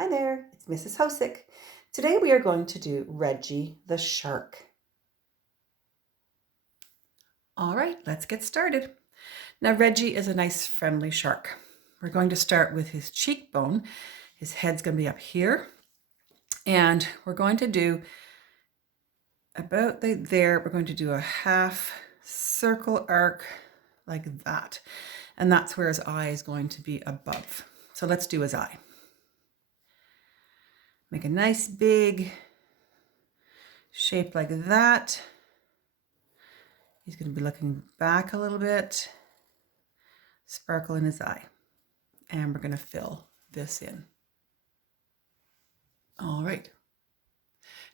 Hi there, it's Mrs. Hosick. Today we are going to do Reggie the shark. All right, let's get started. Now Reggie is a nice friendly shark. We're going to start with his cheekbone. His head's going to be up here. And we're going to do about there, we're going to do a half circle arc like that. And that's where his eye is going to be above. So let's do his eye. Make a nice big shape like that. He's going to be looking back a little bit, sparkle in his eye. And we're going to fill this in. All right.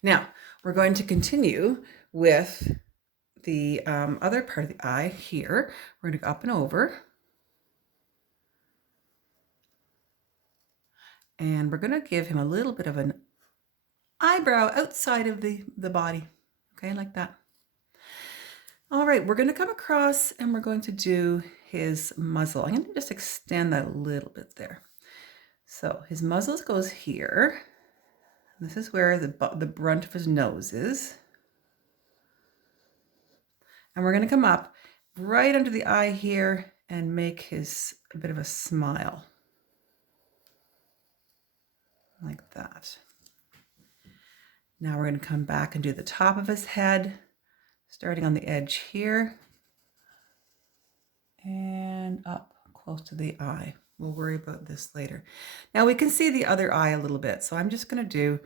Now, we're going to continue with the other part of the eye here. We're going to go up and over. And we're going to give him a little bit of an eyebrow outside of the body. Okay, like that. All right, we're going to come across and we're going to do his muzzle. I'm going to just extend that a little bit there. So his muzzle goes here. This is where the brunt of his nose is. And we're going to come up right under the eye here and make a bit of a smile. Like that. Now we're going to come back and do the top of his head, starting on the edge here and up close to the eye. We'll worry about this later. Now we can see the other eye a little bit, so I'm just going to do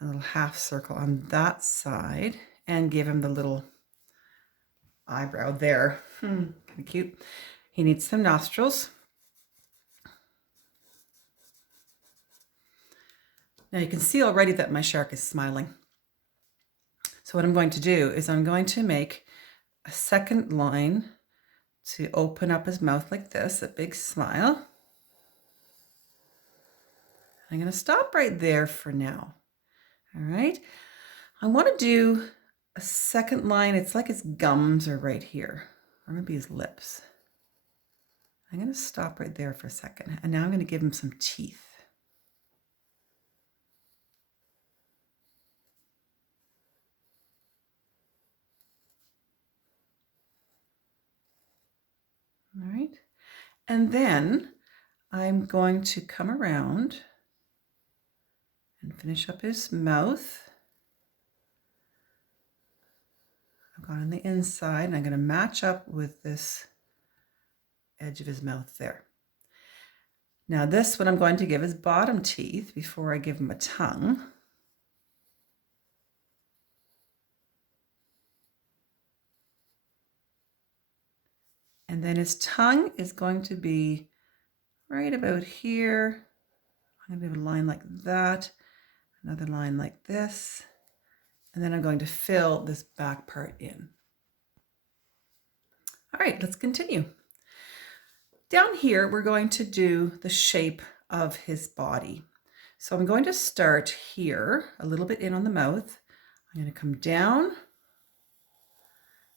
a little half circle on that side and give him the little eyebrow there. Kind of cute. He needs some nostrils. Now you can see already that my shark is smiling. So what I'm going to do is I'm going to make a second line to open up his mouth like this, a big smile. I'm going to stop right there for now. All right. I want to do a second line. It's like his gums are right here, or maybe his lips. I'm going to stop right there for a second. And now I'm going to give him some teeth. All right. And then I'm going to come around and finish up his mouth. I've gone on the inside and I'm going to match up with this edge of his mouth there. Now this, what I'm going to give is bottom teeth before I give him a tongue. And then his tongue is going to be right about here. I'm going to do a line like that, another line like this, and then I'm going to fill this back part in. All right, let's continue. Down here, we're going to do the shape of his body. So I'm going to start here, a little bit in on the mouth. I'm going to come down,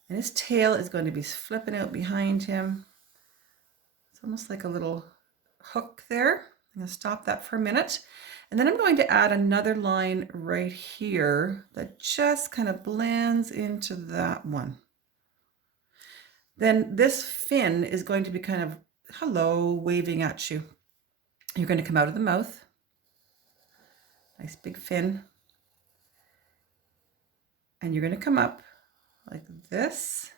and his tail is going to be flipping out behind him. It's almost like a little hook there. I'm going to stop that for a minute. And then I'm going to add another line right here that just kind of blends into that one. Then this fin is going to be kind of hello, waving at you. You're going to come out of the mouth. Nice big fin. And you're going to come up like this.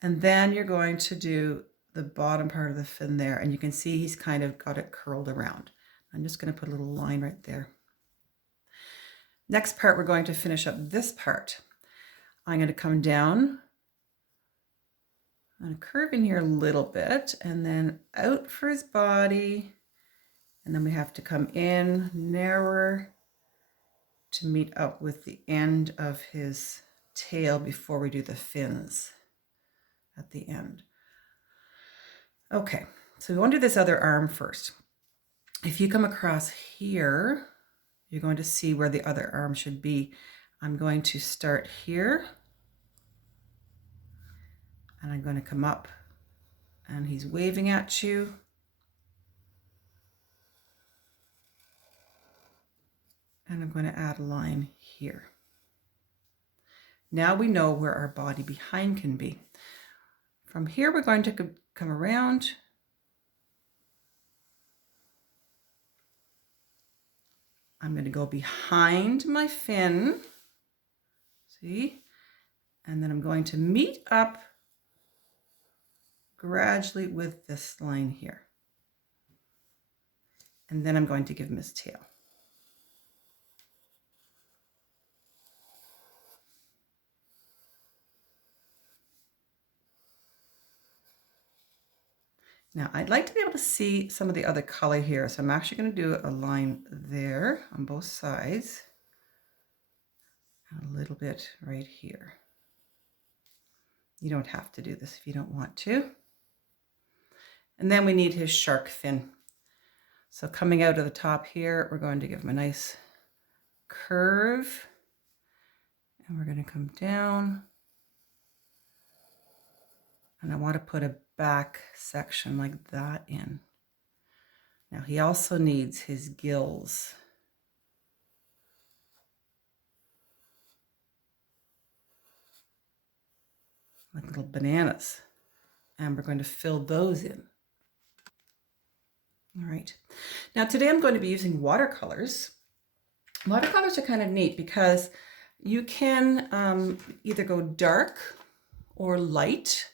And then you're going to do the bottom part of the fin there. And you can see he's kind of got it curled around. I'm just going to put a little line right there. Next part, we're going to finish up this part. I'm going to come down. I'm going to curve in here a little bit and then out for his body. And then we have to come in narrower to meet up with the end of his tail before we do the fins at the end. Okay, so we want to do this other arm first. If you come across here, you're going to see where the other arm should be. I'm going to start here and I'm going to come up and he's waving at you. And I'm going to add a line here. Now we know where our body behind can be. From here, we're going to come around. I'm going to go behind my fin. See? And then I'm going to meet up gradually with this line here. And then I'm going to give him his tail. Now I'd like to be able to see some of the other color here. So I'm actually going to do a line there on both sides. And a little bit right here. You don't have to do this if you don't want to. And then we need his shark fin. So coming out of the top here, we're going to give him a nice curve. And we're going to come down. And I want to put a back section like that in. Now he also needs his gills. Like little bananas. And we're going to fill those in. All right. Now today I'm going to be using watercolors. Watercolors are kind of neat because you can either go dark or light,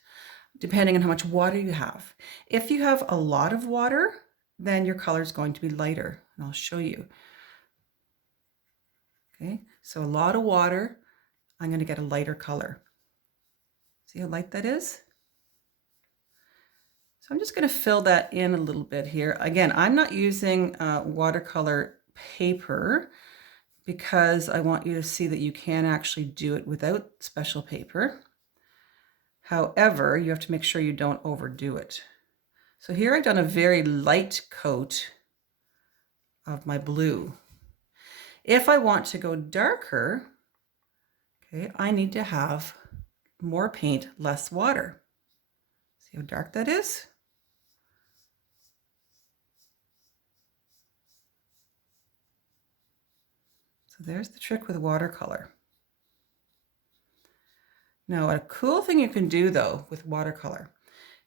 depending on how much water you have. If you have a lot of water, then your color is going to be lighter, and I'll show you. Okay, so a lot of water, I'm going to get a lighter color. See how light that is? So I'm just going to fill that in a little bit here. Again, I'm not using watercolor paper because I want you to see that you can actually do it without special paper. However, you have to make sure you don't overdo it. So here I've done a very light coat of my blue. If I want to go darker, okay, I need to have more paint, less water. See how dark that is? So there's the trick with watercolor. Now, a cool thing you can do though with watercolor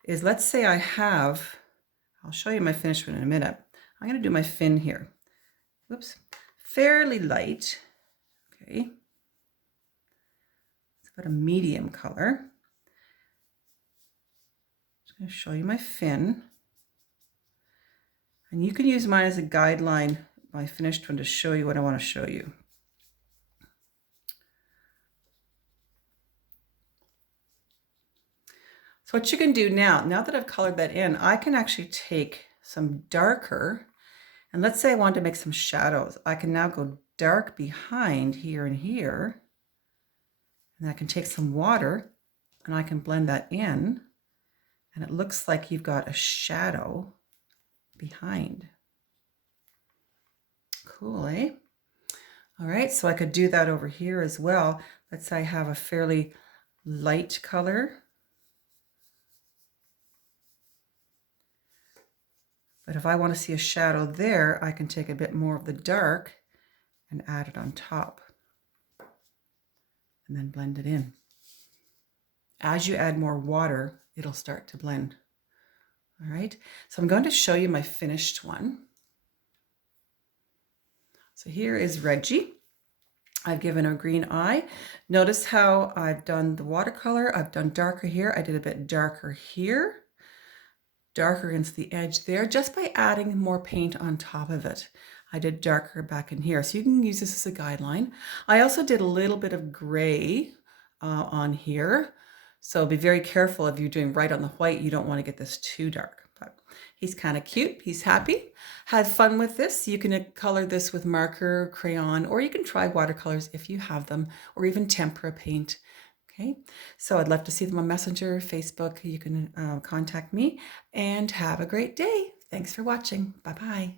is, let's say I have, I'll show you my finished one in a minute. I'm going to do my fin here. Whoops, fairly light. Okay, it's about a medium color. I'm going to show you my fin. And you can use mine as a guideline, my finished one, to show you what I want to show you. So what you can do now that I've colored that in, I can actually take some darker, and let's say I want to make some shadows. I can now go dark behind here and here, and I can take some water and I can blend that in, and it looks like you've got a shadow behind. Cool, eh? All right, so I could do that over here as well. Let's say I have a fairly light color. But if I want to see a shadow there, I can take a bit more of the dark and add it on top. And then blend it in. As you add more water, it'll start to blend. All right, so I'm going to show you my finished one. So here is Reggie. I've given a green eye. Notice how I've done the watercolor. I've done darker here. I did a bit darker here. Darker against the edge there, just by adding more paint on top of it. I did darker back in here, so you can use this as a guideline. I also did a little bit of gray on here, so be very careful if you're doing right on the white. You don't want to get this too dark. But he's kind of cute. He's happy. Had fun with this. You can color this with marker, crayon, or you can try watercolors if you have them, or even tempera paint. Okay, so I'd love to see them on Messenger, Facebook. You can contact me, and have a great day. Thanks for watching. Bye-bye.